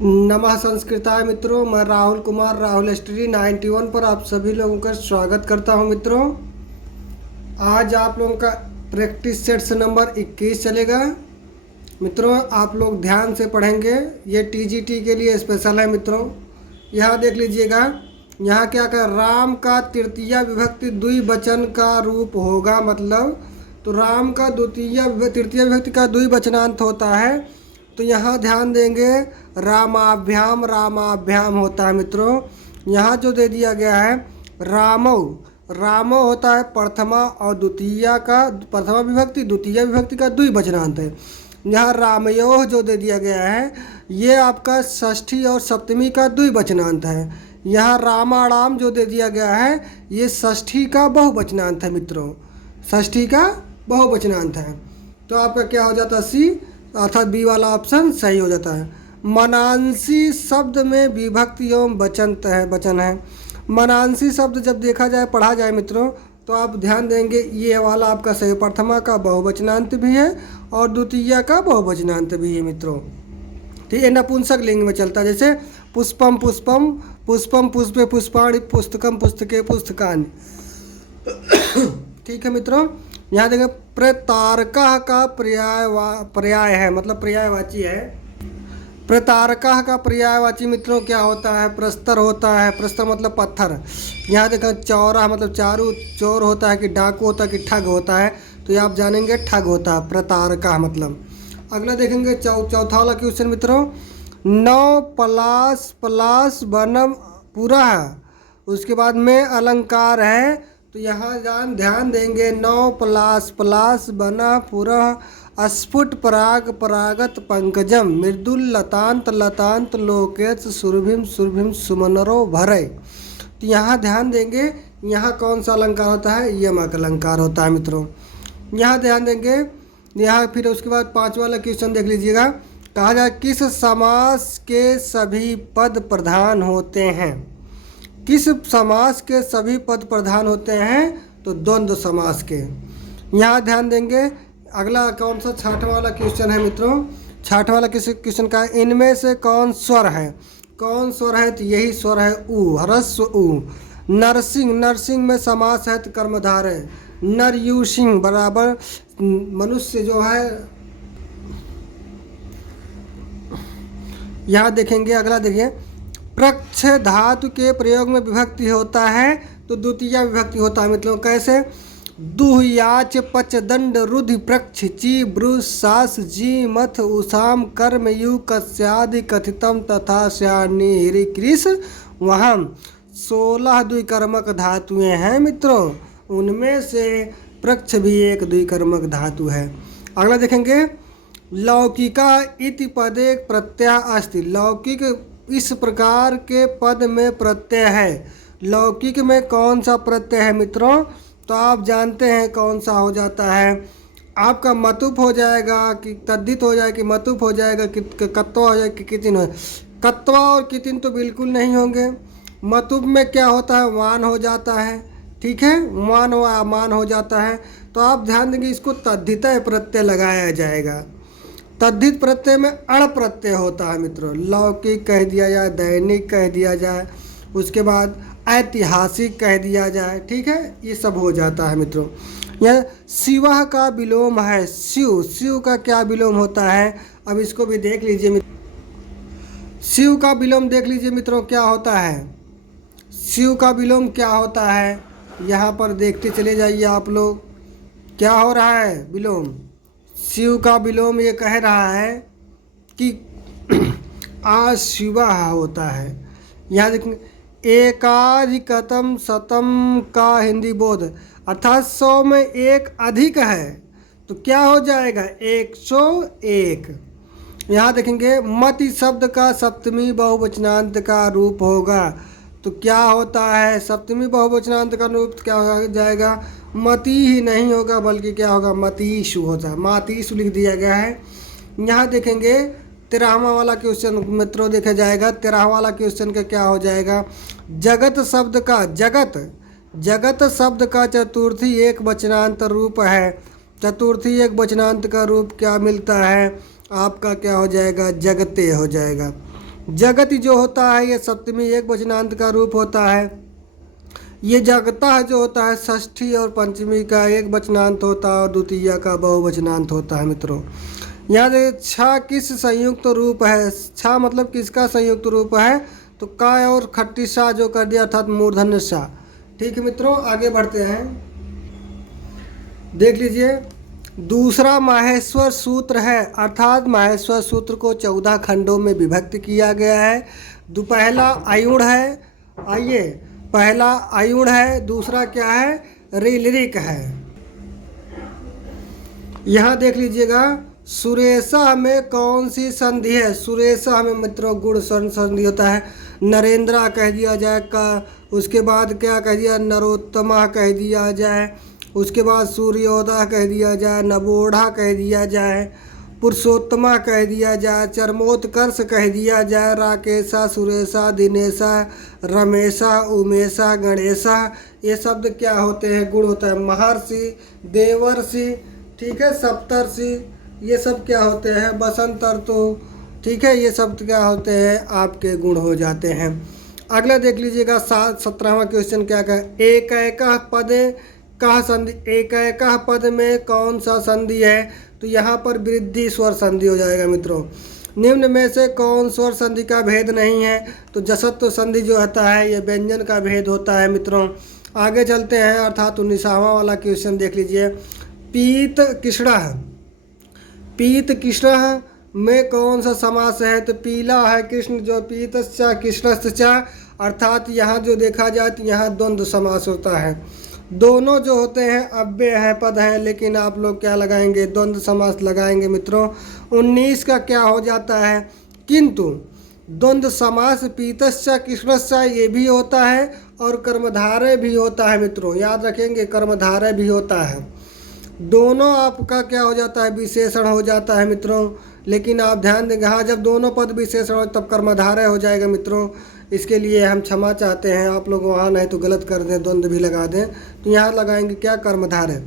नमः संस्कृताय मित्रों, मैं राहुल कुमार राहुल स्टडी 91 पर आप सभी लोगों का स्वागत करता हूं। मित्रों, आज आप लोगों का प्रैक्टिस सेट्स नंबर 21 चलेगा। मित्रों, आप लोग ध्यान से पढ़ेंगे, ये टीजीटी के लिए स्पेशल है। मित्रों, यहाँ देख लीजिएगा, यहाँ क्या कर राम का तृतीय विभक्ति द्विवचन का रूप होगा। मतलब तो राम का तृतीय विभक्ति का द्विवचनांत होता है। तो यहाँ ध्यान देंगे, रामाभ्याम रामाभ्याम होता है। मित्रों, यहाँ जो दे दिया गया है रामो, रामो होता है प्रथमा और द्वितीय का प्रथमा विभक्ति, द्वितीय विभक्ति का द्विवचनांत है। यहाँ रामयोह जो दे दिया गया है ये आपका षष्ठी और सप्तमी का द्विवचनांत है। यहाँ रामाणाम जो दे दिया गया है ये षष्ठी का बहुवचनांत है। मित्रों, षष्ठी का बहुवचनांत है। तो आपका क्या हो जाता है, सी अर्थात बी वाला ऑप्शन सही हो जाता है। मनांसी शब्द में विभक्ति एवं वचन है। मनांसी शब्द जब देखा जाए, पढ़ा जाए मित्रों, तो आप ध्यान देंगे ये वाला आपका सही प्रथमा का बहुवचनांत भी है और द्वितीय का बहुवचनांत भी है। मित्रों, ठीक है, नपुंसक लिंग में चलता है। जैसे पुष्पम पुष्पम, पुष्पम पुष्पे पुष्पाणि, पुस्तकम पुस्तके पुस्तकानि। ठीक है मित्रों, यहाँ देखें प्रतारकः का पर्याय है, मतलब पर्यायवाची है। प्रतारकः का पर्यायवाची मित्रों क्या होता है, प्रस्तर होता है। प्रस्तर मतलब पत्थर। यहाँ देखें चौरा मतलब चारू, चोर होता है कि डाकू होता है कि ठग होता है। तो ये आप जानेंगे ठग होता है प्रतारकः मतलब। अगला देखेंगे चौथा वाला क्वेश्चन मित्रों, नौ पलास पलास बनम पूरा है, उसके बाद में अलंकार है। तो यहाँ ध्यान देंगे, नौ पलास पलास बना पूरा स्फुट पराग परागत पंकजम मृदुल लतांत लतांत लोकेश सुरभिम सुरभिम सुमनरो भरे। तो यहाँ ध्यान देंगे, यहाँ कौन सा अलंकार होता है, यमक अलंकार होता है। मित्रों, यहाँ ध्यान देंगे। यहाँ फिर उसके बाद पाँचवा वाला क्वेश्चन देख लीजिएगा, कहा जाए किस समास के सभी पद प्रधान होते हैं। किस समास के सभी पद प्रधान होते हैं, तो द्वंद्व समास के। यहाँ ध्यान देंगे। अगला कौन सा छठवां वाला क्वेश्चन है मित्रों, छठवां वाला क्वेश्चन का है, इनमें से कौन स्वर है, कौन स्वर है, तो यही स्वर है उ, ह्रस्व उ। नरसिंह, नरसिंह में समास है तो कर्मधारय। नरयु सिंह बराबर मनुष्य जो है। यहाँ देखेंगे, अगला देखिए, प्रक्ष धातु के प्रयोग में विभक्ति होता है तो द्वितीय विभक्ति होता है। मतलब कैसे, दुह याच पच दंड रुधि प्रक्ष ची ब्रु सास जी मथ उसाम कर्म यु कस्यादि कथितम तथा श्यानि कृष वहाँ 16 द्विकर्मक धातुएं हैं। मित्रों, उनमें से प्रक्ष भी एक द्विकर्मक धातु है। अगला देखेंगे, लौकिका इति पदे प्रत्यय अस्ति। लौकिक इस प्रकार के पद में प्रत्यय है। लौकिक में कौन सा प्रत्यय है मित्रों, तो आप जानते हैं कौन सा हो जाता है, आपका मतुप हो जाएगा कि तद्धित हो जाएगा कि मतुप हो जाएगा कि कत्वा हो जाएगा कि कितिन हो। कत्वा और कितिन तो बिल्कुल नहीं होंगे। मतुप में क्या होता है, वान हो जाता है। ठीक है, वान व मान हो जाता है। तो आप ध्यान देंगे, इसको तद्धित प्रत्यय लगाया जाएगा। तद्धित प्रत्यय में अण प्रत्यय होता है। मित्रों, लौकिक कह दिया जाए, दैनिक कह दिया जाए, उसके बाद ऐतिहासिक कह दिया जाए। ठीक है, ये सब हो जाता है। मित्रों, यह शिवः का विलोम है, शिव, शिव का क्या विलोम होता है, अब इसको भी देख लीजिए। शिव का विलोम देख लीजिए मित्रों, क्या होता है, शिव का विलोम क्या होता है, यहाँ पर देखते चले जाइए आप लोग। क्या हो रहा है विलोम, शिव का विलोम ये कह रहा है कि आ शिवा होता है। यहाँ देखें, एकाधिकतम शतम का हिंदी बोध, अर्थात 100 में एक अधिक है तो क्या हो जाएगा, 101। यहाँ देखेंगे, मति शब्द का सप्तमी बहुवचनांत का रूप होगा तो क्या होता है, सप्तमी बहुवचनांत का रूप क्या हो जाएगा, मति ही नहीं होगा बल्कि क्या होगा, मतीशु होता है। मातीशु लिख दिया गया है। यहाँ देखेंगे 13वां वाला क्वेश्चन मित्रों देखा जाएगा। 13वां वाला क्वेश्चन का क्या हो जाएगा, जगत शब्द का, जगत, जगत शब्द का चतुर्थी एक वचनांत रूप है। चतुर्थी एक वचनांत का रूप क्या मिलता है आपका, क्या हो जाएगा, जगते हो जाएगा। जगति जो होता है ये सप्तमी एक वचनांत का रूप होता है। ये जगता है जो होता है षष्ठी और पंचमी का एक वचनांत होता है और द्वितीय का बहुवचनांत होता है मित्रों। यहाँ देखिए छा किस संयुक्त रूप है, छा मतलब किसका संयुक्त रूप है, तो का और खट्टी सा जो कर दिया अर्थात मूर्धन्य सा। ठीक है मित्रों, आगे बढ़ते हैं। देख लीजिए दूसरा माहेश्वर सूत्र है, अर्थात माहेश्वर सूत्र को 14 खंडों में विभक्त किया गया है। पहला आयुण है, आइए पहला आयुण है, दूसरा क्या है ऋलिक है। यहाँ देख लीजिएगा सुरेशा में कौन सी संधि है, सुरेशा में मित्रों गुण संधि होता है। नरेंद्रा कह दिया जाए का, उसके बाद क्या कह दिया नरोत्तमा कह दिया जाए, उसके बाद सूर्योदय कह दिया जाए, नवोढ़ा कह दिया जाए, पुरुषोत्तमा कह दिया जाए, चरमोत्कर्ष कह दिया जाए, राकेशा सुरेशा दिनेशा रमेशा उमेशा गणेशा। ये शब्द क्या होते हैं गुण होता है। महर्षि देवर्षि, ठीक है, सप्तर्षि, ये सब क्या होते हैं बसंत ऋतु, ठीक है, ये शब्द क्या होते हैं आपके गुण हो जाते हैं। अगला देख लीजिएगा 17वां क्वेश्चन क्या कहा, एक पदे का संधि, एक पद में कौन सा संधि है, तो यहाँ पर वृद्धि स्वर संधि हो जाएगा मित्रों। निम्न में से कौन स्वर संधि का भेद नहीं है, तो जसत्व संधि जो होता है ये व्यंजन का भेद होता है मित्रों। आगे चलते हैं अर्थात 19वां वाला क्वेश्चन देख लीजिए, पीत कृष्ण, पीत कृष्ण में कौन सा समास है, तो पीला है कृष्ण जो पीतश्च कृष्णश्च, अर्थात यहाँ जो देखा जाए तो यहाँ द्वंद्व समास होता है। दोनों जो होते हैं अव्यय हैं पद हैं, लेकिन आप लोग क्या लगाएंगे द्वंद्व समास लगाएंगे मित्रों। 19 का क्या हो जाता है, किंतु द्वंद्व समास पीतश्च कृष्णश्च ये भी होता है और कर्मधारय भी होता है मित्रों, याद रखेंगे कर्मधारय भी होता है। दोनों आपका क्या हो जाता है विशेषण हो जाता है मित्रों, लेकिन आप ध्यान देंगे हाँ जब दोनों पद विशेषण हो तब कर्मधारय हो जाएगा मित्रों। इसके लिए हम क्षमा चाहते हैं, आप लोग वहाँ नहीं तो गलत कर दें द्वंद्व भी लगा दें, तो यहाँ लगाएंगे क्या कर्मधारय।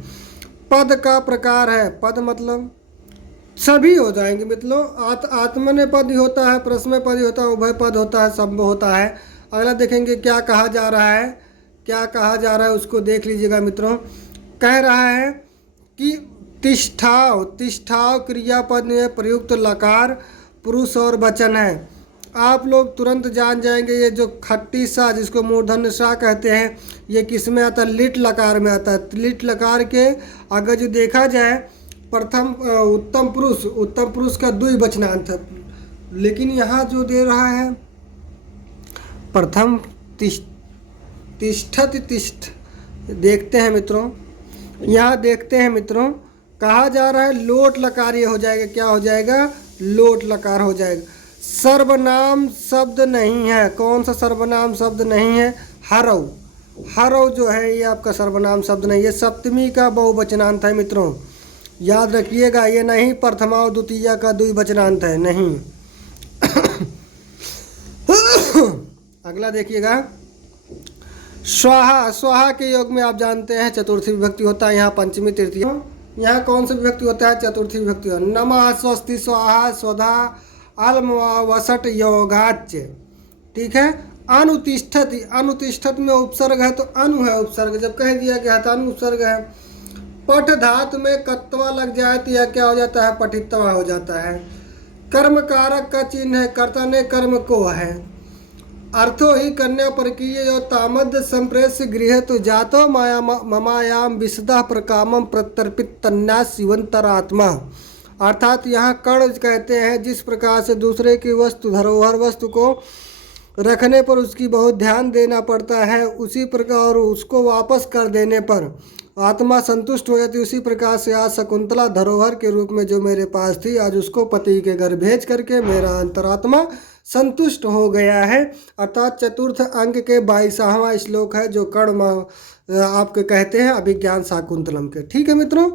पद का प्रकार है, पद मतलब सभी हो जाएंगे मित्रों, आत्मने पद ही होता है, प्रश्न पद ही होता है, उभय पद होता है, सब होता है। अगला देखेंगे क्या कहा जा रहा है, क्या कहा जा रहा है उसको देख लीजिएगा मित्रों। कह रहा है कि तिष्ठाव, तिष्ठाव क्रियापद में प्रयुक्त लकार पुरुष और वचन है। आप लोग तुरंत जान जाएंगे ये जो खट्टी सा जिसको मूर्धन्य सा कहते हैं ये किस में आता है, लिट लकार में आता है। लिट लकार के अगर जो देखा जाए प्रथम उत्तम पुरुष का द्विवचनांत है, लेकिन यहाँ जो दे रहा है प्रथम तिष्ठति तिष्ठ, देखते हैं मित्रों, यहाँ देखते हैं मित्रों कहा जा रहा है लोट लकार ये हो जाएगा, क्या हो जाएगा लोट लकार हो जाएगा। सर्वनाम शब्द नहीं है, कौन सा सर्वनाम शब्द नहीं है, हरव, हरव जो है ये आपका सर्वनाम शब्द नहीं, ये सप्तमी का बहुवचनांत है मित्रों, याद रखिएगा। ये नहीं प्रथमा और द्वितीय का द्विवचनांत है, नहीं। अगला देखिएगा स्वाहा, स्वाहा के योग में आप जानते हैं चतुर्थी विभक्ति होता है, यहाँ पंचमी तृतीय, यहाँ कौन सा विभक्ति होता है चतुर्थी विभक्ति। नमः स्वस्ति स्वाहा स्वधा अलम वसट योगाच्य, ठीक है। अनुतिष्ठति, अनुतिष्ठत में उपसर्ग है तो अनु है उपसर्ग, जब कह दिया गया था अनु उपसर्ग है। पठ धातु में कत्वा लग जाए तो यह क्या हो जाता है पठित्वा हो जाता है। कर्म कारक का चिन्ह है, कर्ता ने कर्म को है। अर्थो ही कन्या परकीय और तामद संप्रेष्य गृह तो जातो माया ममायाम विशदा प्रकामम प्रत्यर्पित तन्या शिवंतरात्मा, अर्थात यहाँ कर्ण कहते हैं जिस प्रकार से दूसरे की वस्तु धरोहर वस्तु को रखने पर उसकी बहुत ध्यान देना पड़ता है, उसी प्रकार उसको वापस कर देने पर आत्मा संतुष्ट हो जाती, उसी प्रकार से आज शकुंतला धरोहर के रूप में जो मेरे पास थी आज उसको पति के घर भेज करके मेरा अंतरात्मा संतुष्ट हो गया है। अर्थात चतुर्थ अंक के 22वां श्लोक है जो कर्ण आपके कहते हैं अभिज्ञान शाकुंतलम के, ठीक है मित्रों।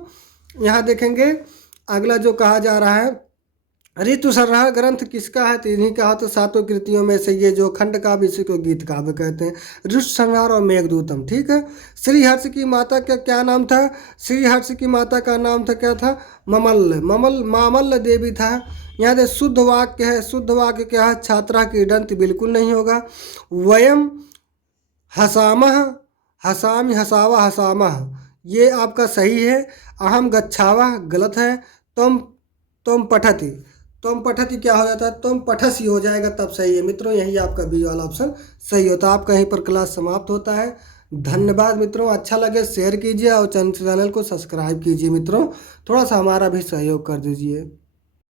यहाँ देखेंगे अगला जो कहा जा रहा है ऋतुसंहार ग्रंथ किसका है? तो इन्हीं का है। तो सातों कृतियों में से ये जो खंड काव्य, इसी को गीत काव्य कहते हैं। ऋतुसंहार और मेघदूतम, ठीक है। श्रीहर्ष की माता का क्या नाम था? श्रीहर्ष की माता का नाम था, क्या था? ममल्ल। मामल्ल देवी था। यहाँ दे शुद्ध वाक्य है। शुद्ध वाक्य क्या है? छात्रा की दंत बिल्कुल नहीं होगा। वयम हसामह, हसामि, हसावा, हसामह, ये आपका सही है। अहम गच्छावा गलत है। तुम तुम पठति, तुम पठति क्या हो जाता है? तुम पठसी हो जाएगा, तब सही है मित्रों। यही आपका बी वाला ऑप्शन सही होता है। आपका यहीं पर क्लास समाप्त होता है। धन्यवाद मित्रों। अच्छा लगे शेयर कीजिए और चैनल को सब्सक्राइब कीजिए मित्रों। थोड़ा सा हमारा भी सहयोग कर दीजिए।